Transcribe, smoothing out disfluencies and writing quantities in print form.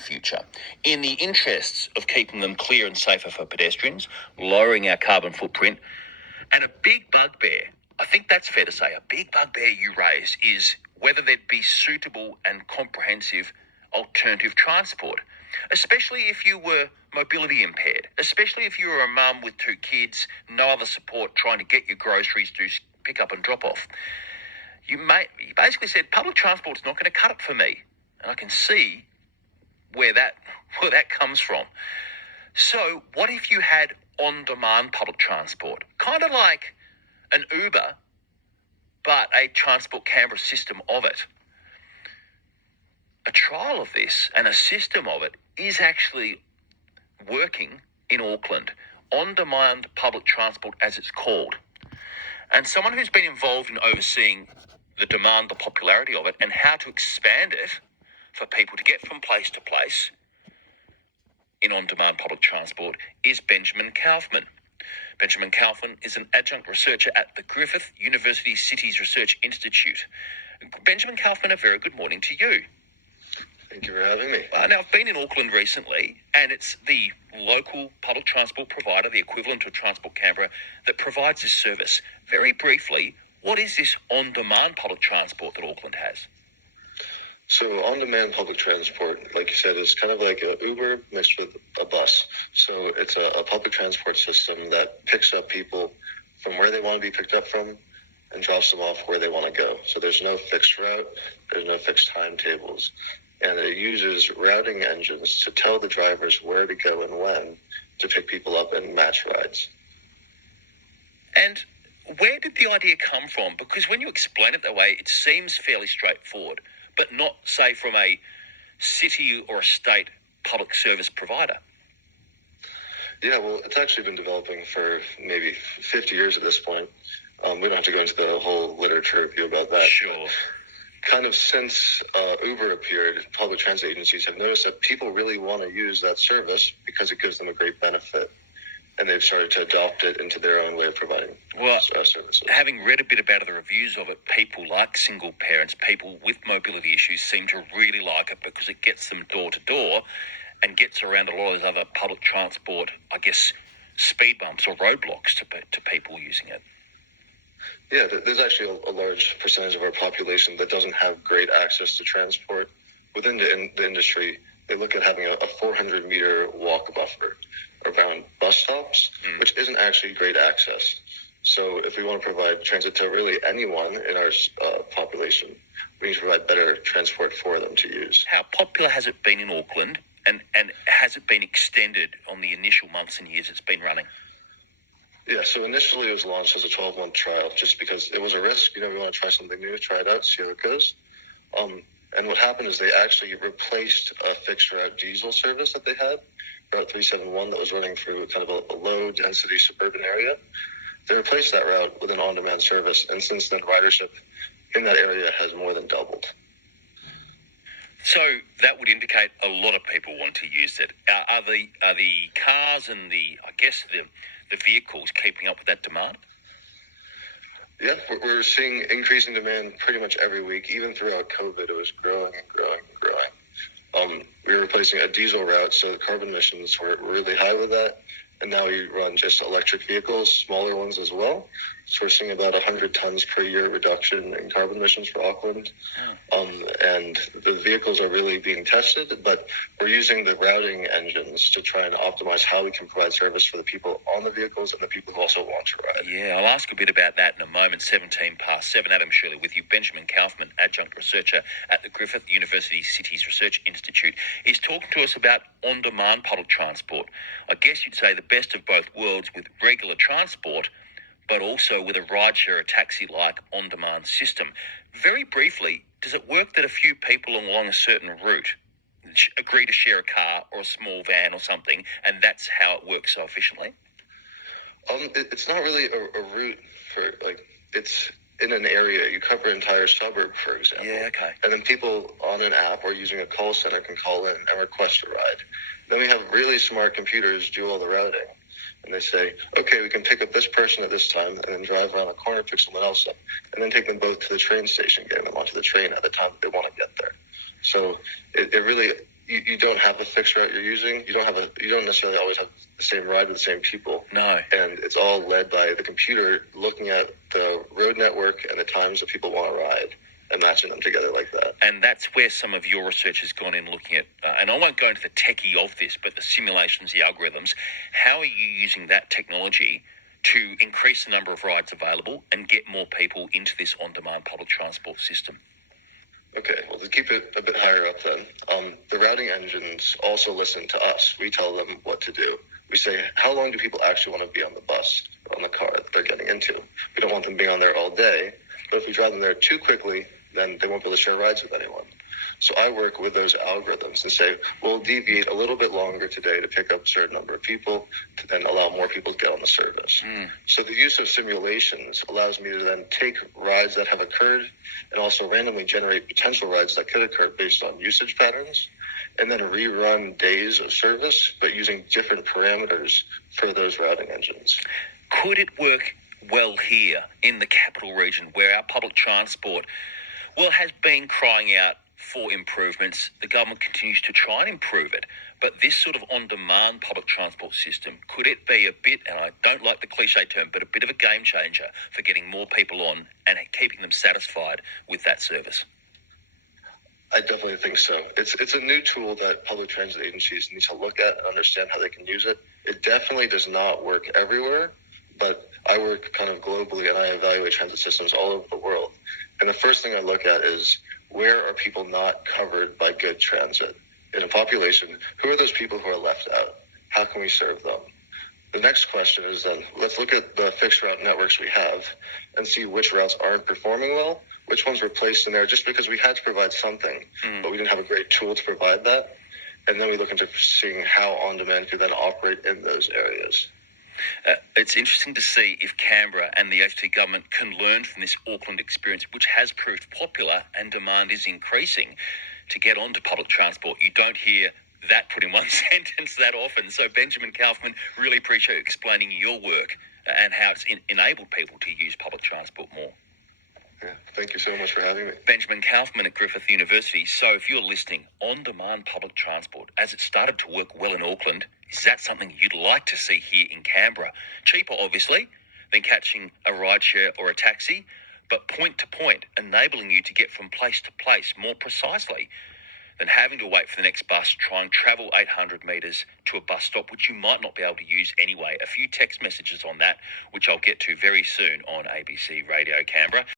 future in the interests of keeping them clear and safer for pedestrians, lowering our carbon footprint. And a big bugbear, I think that's fair to say, a big bugbear you raised is whether there'd be suitable and comprehensive alternative transport, especially if you were mobility impaired, especially if you were a mum with 2 kids, no other support, trying to get your groceries, do pick up and drop off. You basically said public transport's not going to cut it for me, and I can see where that comes from. So what if you had on-demand public transport, kind of like an Uber, but a Transport Canberra system of it? A trial of this and a system of it is actually working in Auckland. On-demand public transport, as it's called. And someone who's been involved in overseeing the demand, the popularity of it, and how to expand it for people to get from place to place in on-demand public transport is Benjamin Kaufman. Benjamin Kaufman is an adjunct researcher at the Griffith University Cities Research Institute. Benjamin Kaufman, a very good morning to you. Thank you for having me. Now, I've been in Auckland recently, and it's the local public transport provider, the equivalent of Transport Canberra, that provides this service. Very briefly, what is this on-demand public transport that Auckland has? So on-demand public transport, like you said, is kind of like an Uber mixed with a bus. So it's a public transport system that picks up people from where they want to be picked up from and drops them off where they want to go. So there's no fixed route, there's no fixed timetables. And it uses routing engines to tell the drivers where to go and when to pick people up and match rides. And where did the idea come from? Because when you explain it that way, it seems fairly straightforward, but not, say, from a city or a state public service provider. Yeah, well, it's actually been developing for maybe 50 years at this point. We don't have to go into the whole literature review about that. Sure. Kind of since Uber appeared, public transit agencies have noticed that people really want to use that service because it gives them a great benefit. And they've started to adopt it into their own way of providing services. Having read a bit about the reviews of it, people like single parents, people with mobility issues seem to really like it because it gets them door to door and gets around a lot of those other public transport, I guess, speed bumps or roadblocks to people using it. Yeah, there's actually a large percentage of our population that doesn't have great access to transport. Within the industry, they look at having a 400-meter walk buffer around bus stops, which isn't actually great access. So if we want to provide transit to really anyone in our population, we need to provide better transport for them to use. How popular has it been in Auckland, and has it been extended on the initial months and years it's been running? Yeah, so initially it was launched as a 12-month trial just because it was a risk. We want to try something new, try it out, see how it goes. And what happened is they actually replaced a fixed route diesel service that they had, Route 371, that was running through kind of a low-density suburban area. They replaced that route with an on-demand service, and since then ridership in that area has more than doubled. So that would indicate a lot of people want to use it. Are the cars and the vehicles keeping up with that demand? Yeah, we're seeing increasing demand pretty much every week. Even throughout COVID, it was growing and growing and growing. We were replacing a diesel route, so the carbon emissions were really high with that. And now we run just electric vehicles, smaller ones as well. So we're seeing about 100 tons per year reduction in carbon emissions for Auckland. And the vehicles are really being tested, but we're using the routing engines to try and optimize how we can provide service for the people on the vehicles and the people who also want to ride. Yeah, I'll ask a bit about that in a moment. 17 past 7, Adam Shirley with you. Benjamin Kaufman, adjunct researcher at the Griffith University Cities Research Institute. He's talking to us about on-demand public transport. I guess you'd say the best of both worlds with regular transport, but also with a rideshare or taxi-like on-demand system. Very briefly, does it work that a few people along a certain route agree to share a car or a small van or something, and that's how it works so efficiently? It's not really a route for, it's in an area. You cover an entire suburb, for example. Yeah, okay. And then people on an app or using a call center can call in and request a ride. Then we have really smart computers do all the routing. And they say, okay, we can pick up this person at this time and then drive around the corner, pick someone else up, and then take them both to the train station, getting them onto the train at the time that they want to get there. So it really, you don't have a fixed route you're using. You don't necessarily always have the same ride with the same people. No. And it's all led by the computer looking at the road network and the times that people want to ride and matching them together like that. And that's where some of your research has gone in looking at, and I won't go into the techie of this, but the simulations, the algorithms. How are you using that technology to increase the number of rides available and get more people into this on-demand public transport system? Okay, well, to keep it a bit higher up then, the routing engines also listen to us. We tell them what to do. We say, how long do people actually want to be on the bus or on the car that they're getting into? We don't want them being on there all day, but if we drive them there too quickly, then they won't be able to share rides with anyone. So I work with those algorithms and say, we'll deviate a little bit longer today to pick up a certain number of people to then allow more people to get on the service. So the use of simulations allows me to then take rides that have occurred and also randomly generate potential rides that could occur based on usage patterns, and then rerun days of service, but using different parameters for those routing engines. Could it work well here in the capital region where our public transport, well, has been crying out for improvements? The government continues to try and improve it. But this sort of on-demand public transport system, could it be a bit, and I don't like the cliche term, but a bit of a game changer for getting more people on and keeping them satisfied with that service? I definitely think so. It's a new tool that public transit agencies need to look at and understand how they can use it. It definitely does not work everywhere, but I work kind of globally and I evaluate transit systems all over the world. And the first thing I look at is, where are people not covered by good transit? In a population, who are those people who are left out? How can we serve them? The next question is then, let's look at the fixed route networks we have and see which routes aren't performing well, which ones were placed in there just because we had to provide something, but we didn't have a great tool to provide that. And then we look into seeing how on-demand could then operate in those areas. It's interesting to see if Canberra and the HT government can learn from this Auckland experience, which has proved popular and demand is increasing to get onto public transport. You don't hear that put in one sentence that often. So Benjamin Kaufman, really appreciate you explaining your work and how it's enabled people to use public transport more. Yeah, thank you so much for having me. Benjamin Kaufman at Griffith University. So if you're listening, on-demand public transport, as it started to work well in Auckland, is that something you'd like to see here in Canberra? Cheaper, obviously, than catching a rideshare or a taxi, but point to point, enabling you to get from place to place more precisely than having to wait for the next bus, try and travel 800 metres to a bus stop, which you might not be able to use anyway. A few text messages on that, which I'll get to very soon on ABC Radio Canberra.